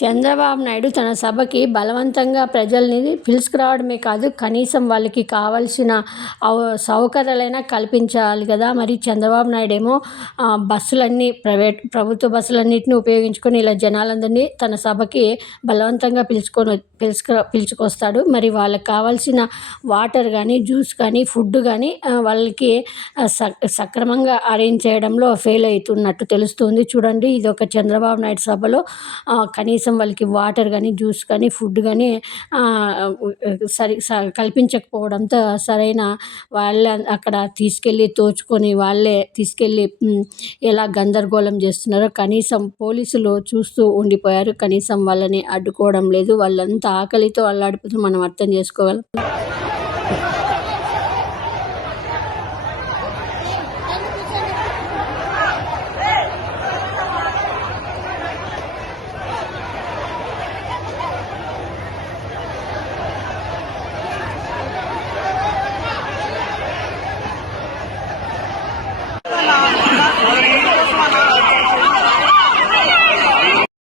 చంద్రబాబు నాయుడు తన సభకి బలవంతంగా ప్రజల్ని పిలుచుకురావడమే కాదు, కనీసం వాళ్ళకి కావాల్సిన సౌకర్యాలైనా కల్పించాలి కదా. మరి చంద్రబాబు నాయుడు ఏమో బస్సులన్నీ ప్రభుత్వ బస్సులన్నిటిని ఉపయోగించుకొని ఇలా జనాలందరినీ తన సభకి బలవంతంగా పిలుచుకొస్తాడు. మరి వాళ్ళకి కావాల్సిన వాటర్ కానీ, జ్యూస్ కానీ, ఫుడ్ కానీ వాళ్ళకి సక్రమంగా అరేంజ్ చేయడంలో ఫెయిల్ అవుతున్నట్టు తెలుస్తుంది. చూడండి, ఇది ఒక చంద్రబాబు నాయుడు సభలో కనీసం వాళ్ళకి వాటర్ కానీ, జ్యూస్ కానీ, ఫుడ్ కానీ కల్పించకపోవడంతో సరైన వాళ్ళే అక్కడ తీసుకెళ్ళి తోచుకొని వాళ్ళే తీసుకెళ్ళి ఎలా గందరగోళం చేస్తున్నారో కనీసం పోలీసులు చూస్తూ ఉండిపోయారు. కనీసం వాళ్ళని అడ్డుకోవడం లేదు. వాళ్ళంతా ఆకలితో అల్లాడిపోతూ మనం అర్థం చేసుకోగలం.